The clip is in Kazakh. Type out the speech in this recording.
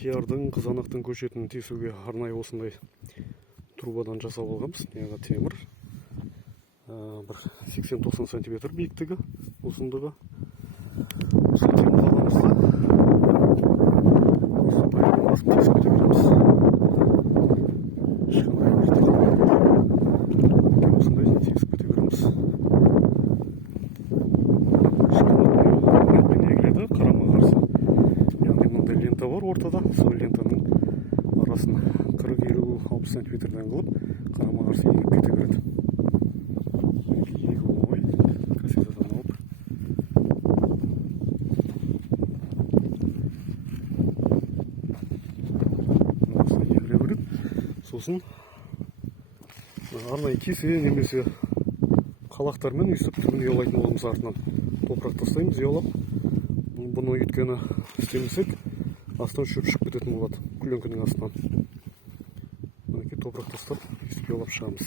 қиярдың, қызанақтың көшетін тесуге арнайы осындай трубадан жасап алғанбыз. Яғни темір. Бір 80-90 см биіктігі, ұзындығы. Осы темір аламыз да. Осы пайданы басып тесіп кете береміз. Ешқандай бір осындай тесіп кете береміз. Лента бар ортада, сол лентаның арасын 40-50-60 сантиметрден қылып, қарама қарсы егіп кете береді. Егіп оңай, кассетадан алып. Осылай егіле береді. Сосын арнайы кесе немесе қалақтармен үстіп түбін ұялайтын боламыз артынан. Топырақ тастаймыз, ұялап. Бұны өйткені істемесек, астан шөп шығып кететін болады, күленкінің астынан. Топырақ тастап, үстіп ұялап шығамыз.